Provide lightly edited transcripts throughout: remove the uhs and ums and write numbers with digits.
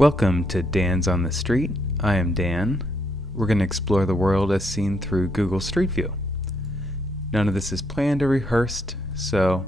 Welcome to Dan's on the Street. I am Dan. We're going to explore the world as seen through Google Street View. None of this is planned or rehearsed, so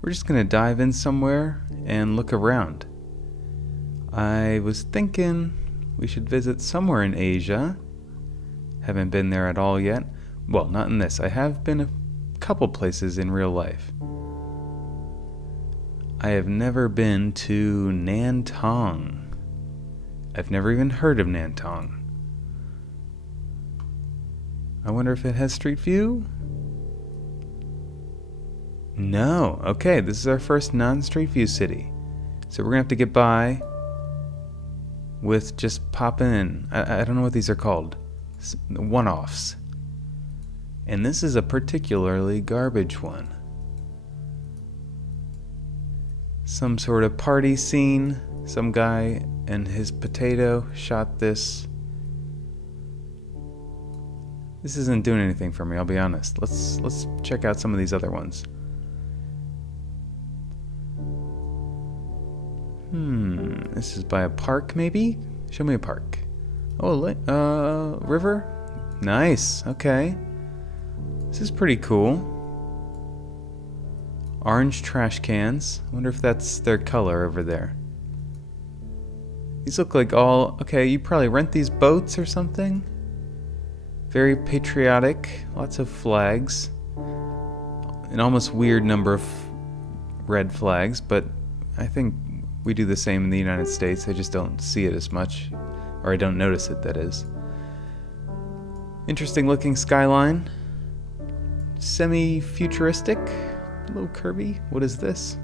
we're just going to dive in somewhere and look around. I was thinking we should visit somewhere in Asia. Haven't been there at all yet. Well, not in this. I have been a couple places in real life. I have never been to Nantong. I've never even heard of Nantong. I wonder if it has Street View? No. Okay, this is our first non-Street View city. So we're going to have to get by with just popping in. I don't know what these are called. One-offs. And this is a particularly garbage one. Some sort of party scene. Some guy and his potato shot this. This isn't doing anything for me, I'll be honest. Let's check out some of these other ones. This is by a park, maybe? Show me a park. Oh, river? Nice, okay. This is pretty cool. Orange trash cans. I wonder if that's their color over there. These look like all... Okay, you probably rent these boats or something? Very patriotic. Lots of flags. An almost weird number of red flags, but I think we do the same in the United States. I just don't see it as much. Or I don't notice it, that is. Interesting looking skyline. Semi-futuristic. A little curvy. What is this?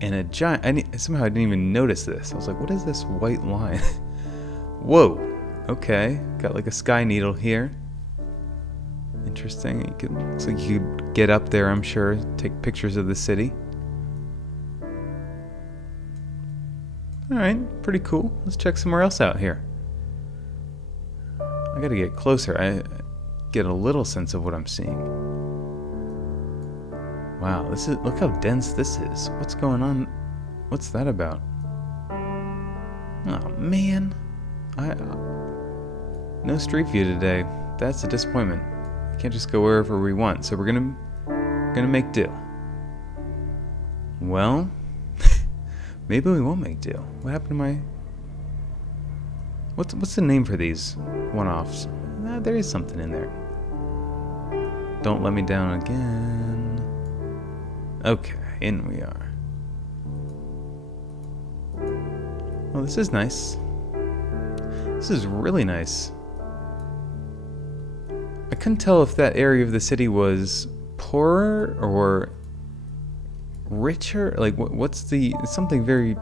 And a giant... somehow I didn't even notice this. I was like, what is this white line? Whoa. Okay. Got like a sky needle here. Interesting. Looks like you could get up there, I'm sure. Take pictures of the city. Alright. Pretty cool. Let's check somewhere else out here. I gotta get closer. I get a little sense of what I'm seeing. Wow, this is... Look how dense this is. What's going on? What's that about? Oh, man. No Street View today. That's a disappointment. We can't just go wherever we want, so we're gonna make do. Well, maybe we won't make do. What happened to my... What's the name for these one-offs? There is something in there. Don't let me down again. Okay, in we are. Oh, this is nice. This is really nice. I couldn't tell if that area of the city was poorer or richer. Like, what's the... something very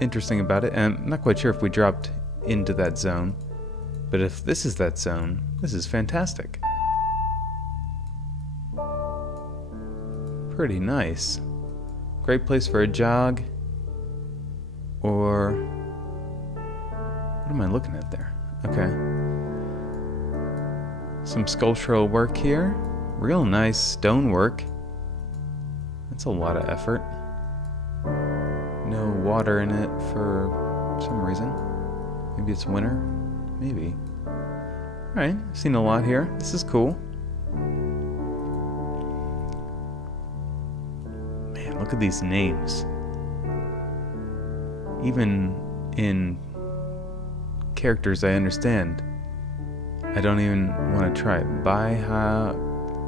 interesting about it. And I'm not quite sure if we dropped into that zone. But if this is that zone, this is fantastic. Pretty nice. Great place for a jog. Or... what am I looking at there? Okay. Some sculptural work here. Real nice stonework. That's a lot of effort. No water in it for some reason. Maybe it's winter? Maybe. Alright, I've seen a lot here. This is cool. Man, look at these names. Even in characters I understand, I don't even want to try it. Baiha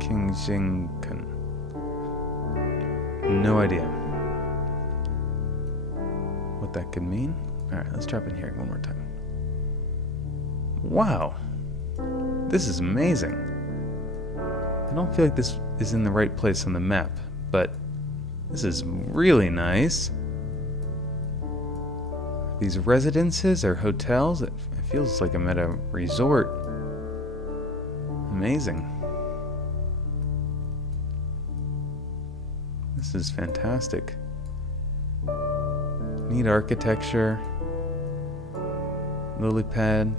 Kingjinkan. No idea what that could mean. Alright, let's drop in here one more time. Wow. This is amazing. I don't feel like this is in the right place on the map, but this is really nice. These residences or hotels, it feels like I'm at a resort. Amazing. This is fantastic. Neat architecture. Lily pad.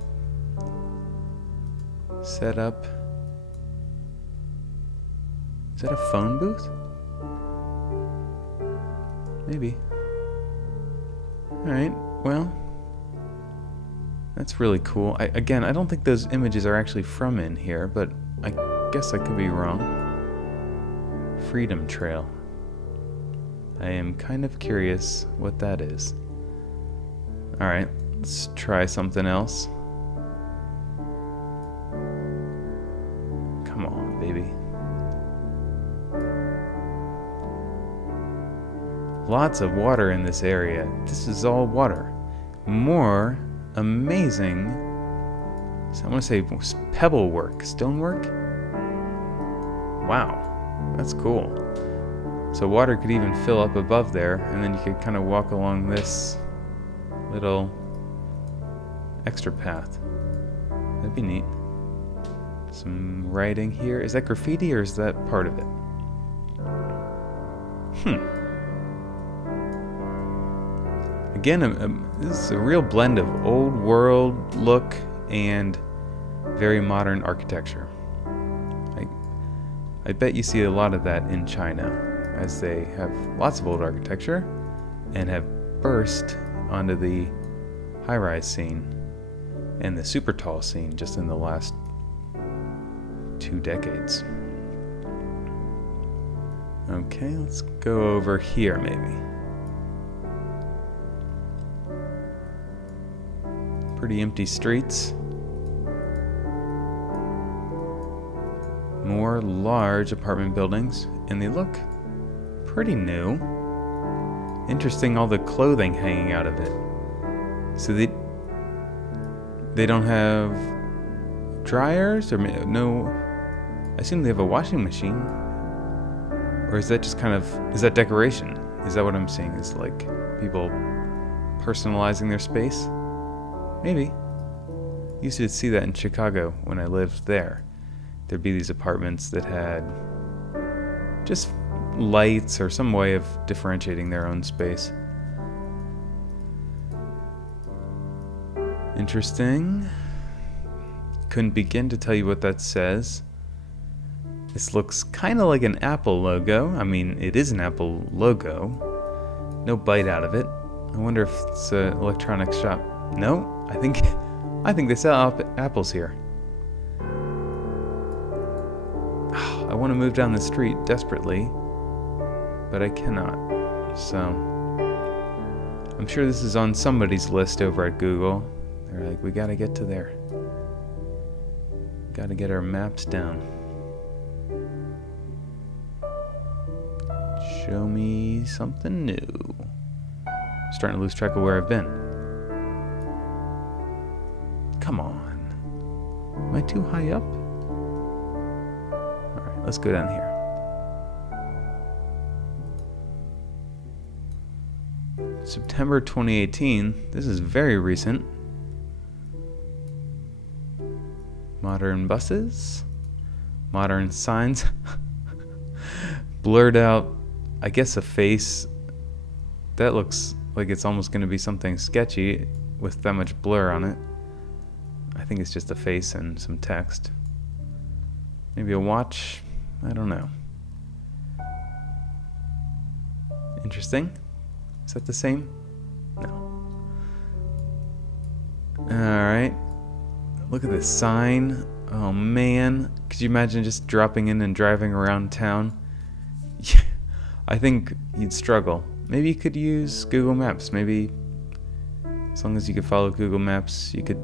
Set up. Is that a phone booth? Maybe. Alright, well, that's really cool. Again, I don't think those images are actually from in here, but I guess I could be wrong. Freedom Trail. I am kind of curious what that is. Alright, let's try something else. Come on, baby. Lots of water in this area. This is all water. More amazing, so I want to say pebble work, stonework? Wow, that's cool. So water could even fill up above there, and then you could kind of walk along this little extra path. That'd be neat. Some writing here. Is that graffiti or is that part of it? Again, this is a real blend of old world look and very modern architecture. I bet you see a lot of that in China, as they have lots of old architecture and have burst onto the high-rise scene and the super tall scene just in the last 2 decades. Okay, let's go over here maybe. Pretty empty streets. More large apartment buildings, and they look pretty new. Interesting, all the clothing hanging out of it. So they don't have dryers, or no, I assume they have a washing machine. Or is that just kind of, is that decoration? Is that what I'm seeing? Is like people personalizing their space? Maybe. Used to see that in Chicago when I lived there. There'd be these apartments that had just lights or some way of differentiating their own space. Interesting. Couldn't begin to tell you what that says. This looks kind of like an Apple logo. I mean, it is an Apple logo. No bite out of it. I wonder if it's an electronics shop. No, I think they sell apples here. I want to move down the street desperately, but I cannot. So I'm sure this is on somebody's list over at Google. They're like, we gotta get to there. Gotta get our maps down. Show me something new. Starting to lose track of where I've been. Come on. Am I too high up? Alright, let's go down here. September 2018. This is very recent. Modern buses. Modern signs. Blurred out, I guess, a face. That looks like it's almost going to be something sketchy with that much blur on it. I think it's just a face and some text. Maybe a watch? I don't know. Interesting. Is that the same? No. Alright. Look at this sign. Oh man. Could you imagine just dropping in and driving around town? I think you'd struggle. Maybe you could use Google Maps. Maybe as long as you could follow Google Maps, you could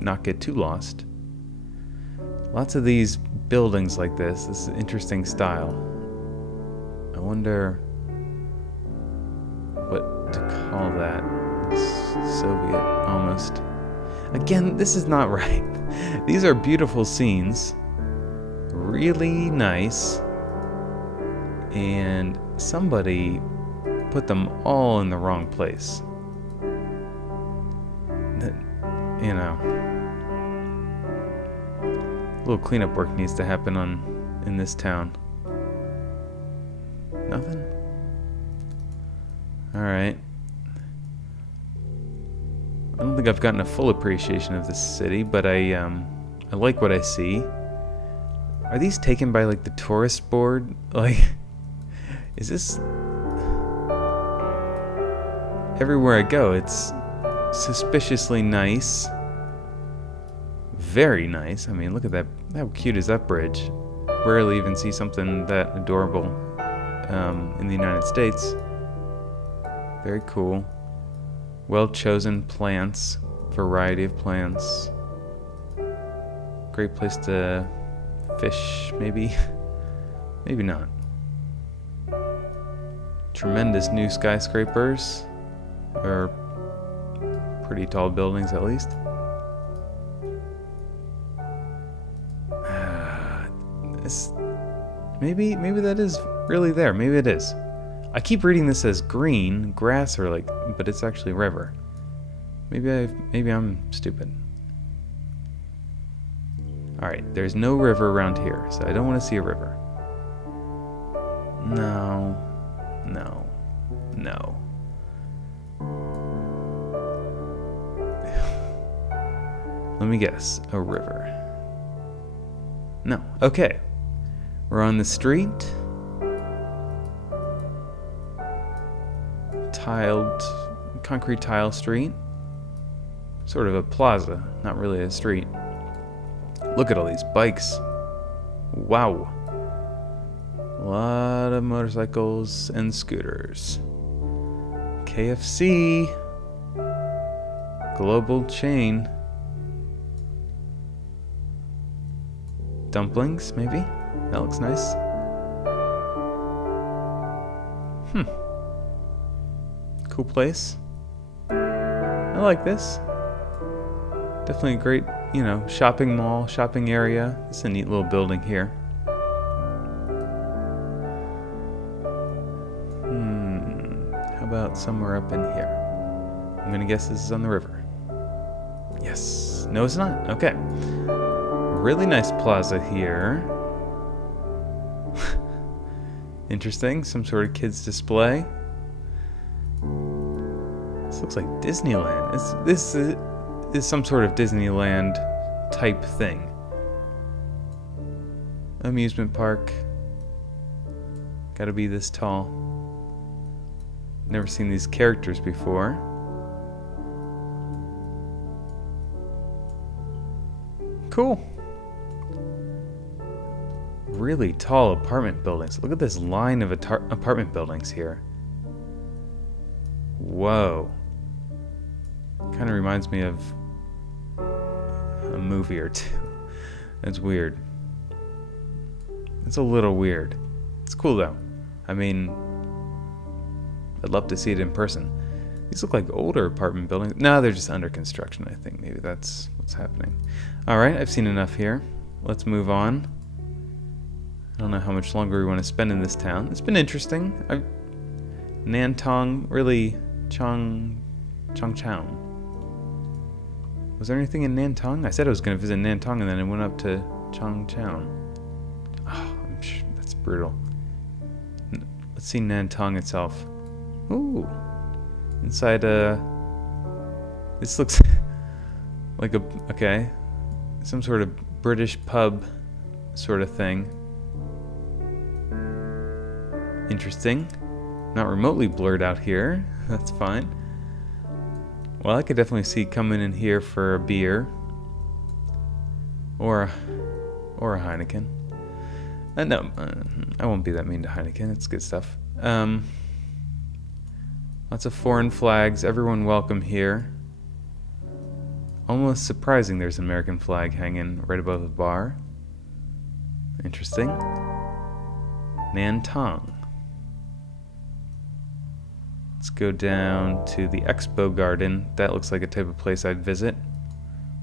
not get too lost. Lots of these buildings like this. This is an interesting style. I wonder what to call that. It's Soviet almost. Again, this is not right. These are beautiful scenes. Really nice. And somebody put them all in the wrong place. You know, a little cleanup work needs to happen in this town. Nothing? Alright. I don't think I've gotten a full appreciation of this city, but I like what I see. Are these taken by like the tourist board? Like, is this everywhere I go, it's suspiciously nice. Very nice. I mean, look at that. How cute is that bridge? Rarely even see something that adorable in the United States. Very cool. Well-chosen plants. Variety of plants. Great place to fish, maybe. Maybe not. Tremendous new skyscrapers. Or pretty tall buildings, at least. Maybe that is really there. Maybe it is. I keep reading this as green grass, or like, but it's actually river. Maybe I'm stupid. All right, there's no river around here, so I don't want to see a river. No. Let me guess, a river. No. Okay. We're on the street. Concrete tile street. Sort of a plaza, not really a street. Look at all these bikes. Wow. A lot of motorcycles and scooters. KFC. Global chain. Dumplings, maybe? That looks nice. Cool place. I like this. Definitely a great, shopping mall, shopping area. It's a neat little building here. How about somewhere up in here? I'm gonna guess this is on the river. Yes. No, it's not. Okay. Really nice plaza here. Interesting. Some sort of kids display. This looks like Disneyland. This is some sort of Disneyland type thing. Amusement park. Gotta be this tall. Never seen these characters before. Cool. Really tall apartment buildings. Look at this line of apartment buildings here. Whoa. Kind of reminds me of a movie or two. That's weird. It's a little weird. It's cool though. I mean, I'd love to see it in person. These look like older apartment buildings. No, they're just under construction, I think. Maybe that's what's happening. Alright, I've seen enough here. Let's move on. I don't know how much longer we want to spend in this town. It's been interesting. Nantong, really, Chongchang. Was there anything in Nantong? I said I was going to visit Nantong, and then I went up to Chongchang. Oh, I'm sure that's brutal. Let's see Nantong itself. Ooh. Inside, this looks like some sort of British pub sort of thing. Interesting. Not remotely blurred out here. That's fine. Well, I could definitely see coming in here for a beer. Or a Heineken. No, I won't be that mean to Heineken. It's good stuff. Lots of foreign flags. Everyone welcome here. Almost surprising there's an American flag hanging right above the bar. Interesting. Nantong. Let's go down to the Expo Garden. That looks like a type of place I'd visit.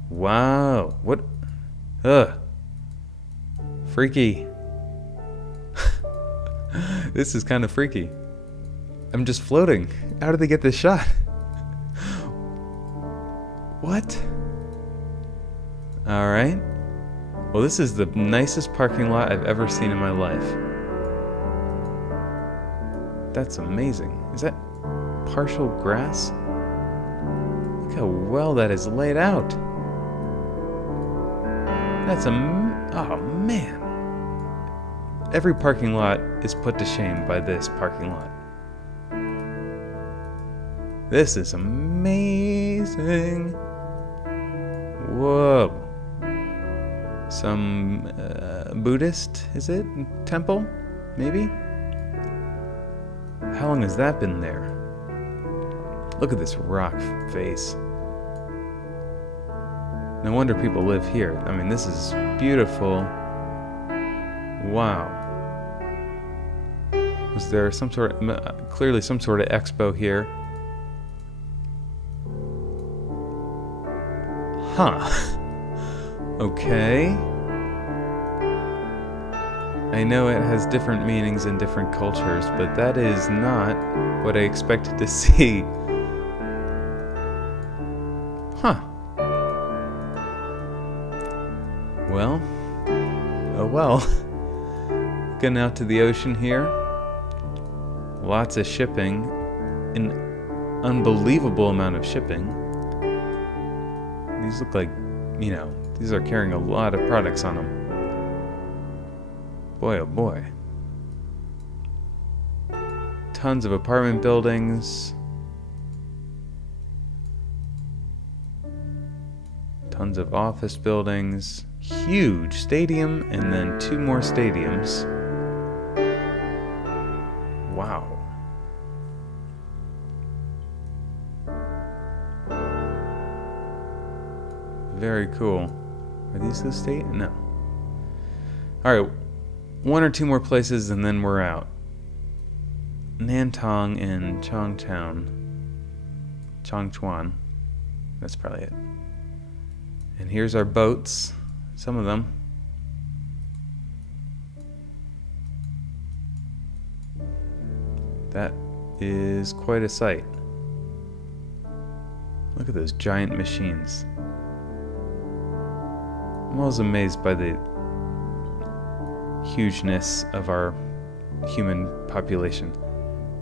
Wow. What? Ugh. Freaky. This is kind of freaky. I'm just floating. How did they get this shot? What? Alright. Well, this is the nicest parking lot I've ever seen in my life. That's amazing. Is that partial grass? Look how well that is laid out. That's oh man. Every parking lot is put to shame by this parking lot. This is amazing. Whoa. Some Buddhist, is it? Temple? Maybe? How long has that been there? Look at this rock face. No wonder people live here. I mean, this is beautiful. Wow. Was there some sort of, clearly some sort of expo here? Huh. Okay. I know it has different meanings in different cultures, but that is not what I expected to see. Huh. Well. Oh well. Getting out to the ocean here. Lots of shipping. An unbelievable amount of shipping. These look like, you know, these are carrying a lot of products on them. Boy, oh boy. Tons of apartment buildings. Tons of office buildings. Huge stadium, and then 2 more stadiums. Wow. Very cool. Are these the state? No. Alright, 1 or 2 more places and then we're out. Nantong and Chongchuan. That's probably it. And here's our boats. Some of them. That is quite a sight. Look at those giant machines. I'm always amazed by the hugeness of our human population.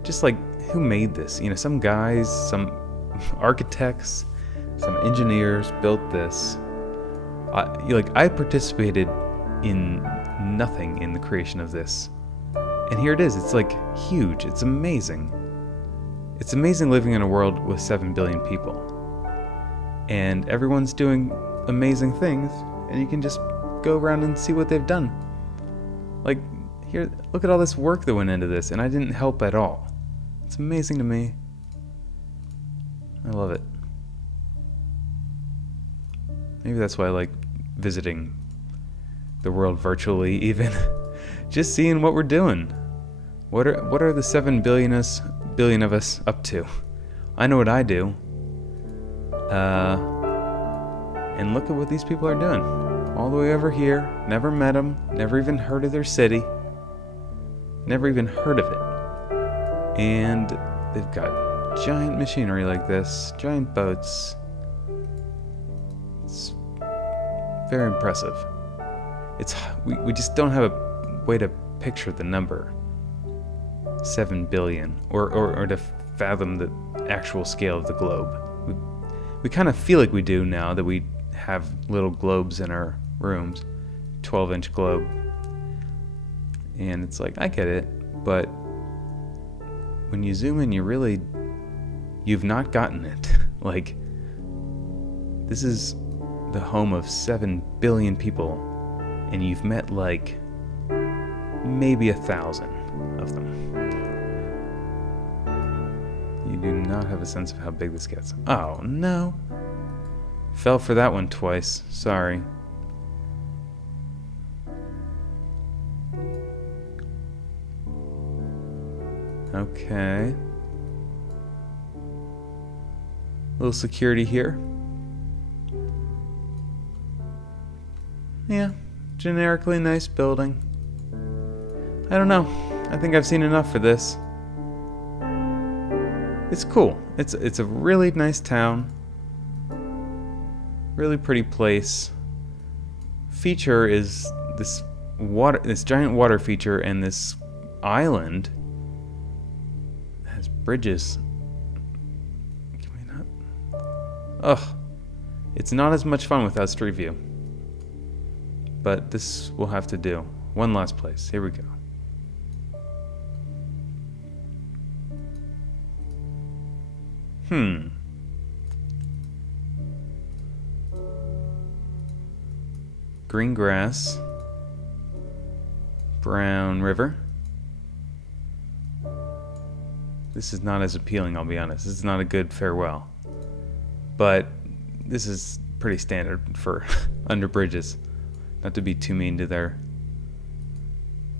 Just like, who made this? You know, some guys, some architects, some engineers built this. I participated in nothing in the creation of this. And here it is. It's like huge. It's amazing. It's amazing living in a world with 7 billion people. And everyone's doing amazing things. And you can just go around and see what they've done. Like, here, look at all this work that went into this, and I didn't help at all. It's amazing to me. I love it. Maybe that's why I like visiting the world virtually, even. Just seeing what we're doing. What are the 7 billion of us up to? I know what I do. And look at what these people are doing. All the way over here. Never met them. Never even heard of their city. Never even heard of it. And they've got giant machinery like this. Giant boats. It's very impressive. We just don't have a way to picture the number. 7 billion. Or to fathom the actual scale of the globe. We kind of feel like we do now that we have little globes in our rooms. 12-inch globe. And it's like, I get it, but when you zoom in, you've not gotten it. Like, this is the home of 7 billion people, and you've met like maybe 1,000 of them. You do not have a sense of how big this gets. Oh no. Fell for that one twice. Sorry. Okay. Little security here. Yeah, generically nice building. I don't know. I think I've seen enough for this. It's cool. It's a really nice town. Really pretty place. Feature is this giant water feature, and this island has bridges. Can we not? Ugh. It's not as much fun without Street View. But this will have to do. One last place. Here we go. Green grass. Brown river. This is not as appealing, I'll be honest. This is not a good farewell. But this is pretty standard for under bridges. Not to be too mean to their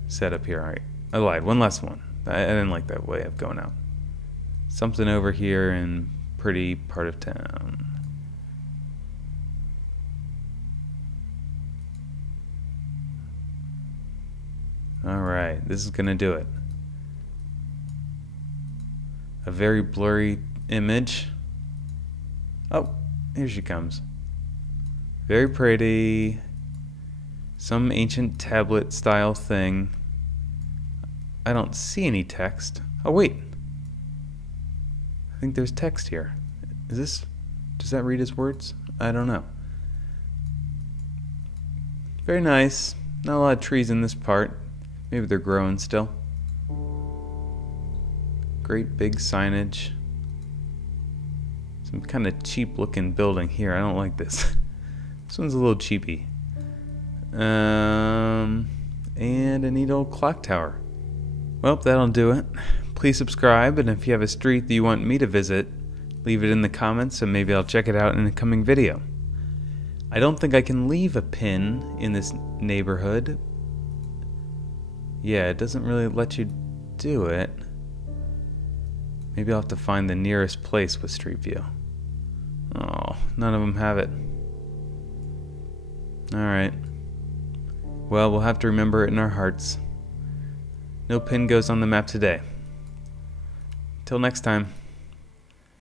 setup here. Alright, I lied. One last one. I didn't like that way of going out. Something over here in pretty part of town. Alright, this is gonna do it. A very blurry image. Oh, here she comes. Very pretty. Some ancient tablet style thing. I don't see any text. Oh wait. I think there's text here. Is this... does that read as words? I don't know. Very nice. Not a lot of trees in this part. Maybe they're growing still. Great big signage. Some kind of cheap looking building here. I don't like this. This one's a little cheapy. And a neat old clock tower. Well, that'll do it. Please subscribe, and if you have a street that you want me to visit, leave it in the comments and maybe I'll check it out in a coming video. I don't think I can leave a pin in this neighborhood. Yeah, it doesn't really let you do it. Maybe I'll have to find the nearest place with Street View. Oh, none of them have it. Alright. Well, we'll have to remember it in our hearts. No pin goes on the map today. Till next time.